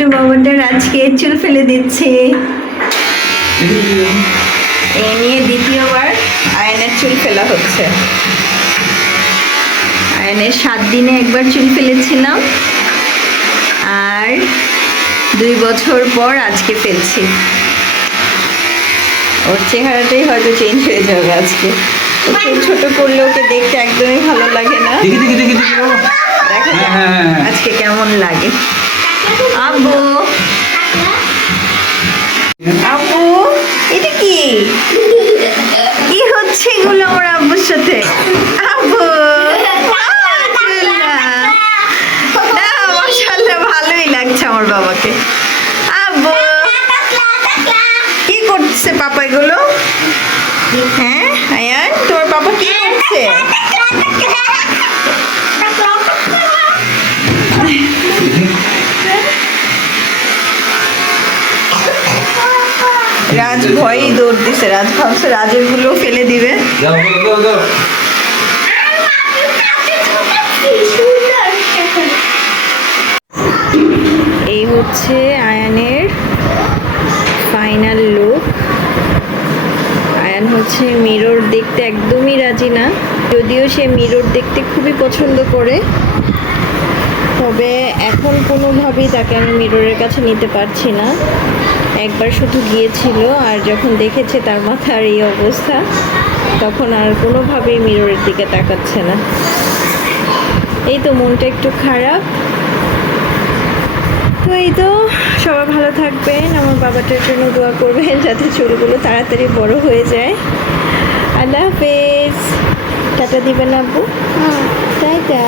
ছোট্ট বাবাটার আজকে চুল ফেলে দিচ্ছে এ নিয়ে দ্বিতীয়বার আয়নের চুল ফেলা হচ্ছে আয়নের সাত দিনে একবার চুল ফেলেছিলাম আর দুই বছর পর আজকে ফেলছি ওর চেহারাটাই হয়তো চেঞ্জ হয়ে যাবে আজকে ওকে ছোট করলে ওকে দেখতে একদমই ভালো লাগে না আব্বু এটা কি? কি হচ্ছে এগুলো আমার আব্বুর সাথে? আব্বু ভালোই লাগছে আমার বাবাকে। আব্বু, কি করছে পাপা এগুলো? হ্যাঁ আয়ান, তোমার পাপা কি করছে? রাজ ভয়ই দৌড় দিছে রাজ ভাবছে রাজেরগুলো ফেলে দিবে। এই হচ্ছে আয়ানের ফাইনাল লুক আয়ান হচ্ছে মিরর দেখতে একদমই রাজি না যদিও সে মিরর দেখতে খুবই পছন্দ করে। তবে এখন কোনোভাবেই তাকে আমি মিররের কাছে নিতে পারছি না। একবার শুধু গিয়েছিল আর যখন দেখেছে তার মাথার এই অবস্থা তখন আর কোনোভাবেই মিররের দিকে তাকাচ্ছে না। এই তো মনটা একটু খারাপ। তো এই তো সবাই ভালো থাকবেন আমার বাবাটার জন্য দোয়া করবেন যাতে চুলগুলো তাড়াতাড়ি বড় হয়ে যায়। আল্লাহ হাফেজ। টাটা দিবেন আব্বু। টাটা।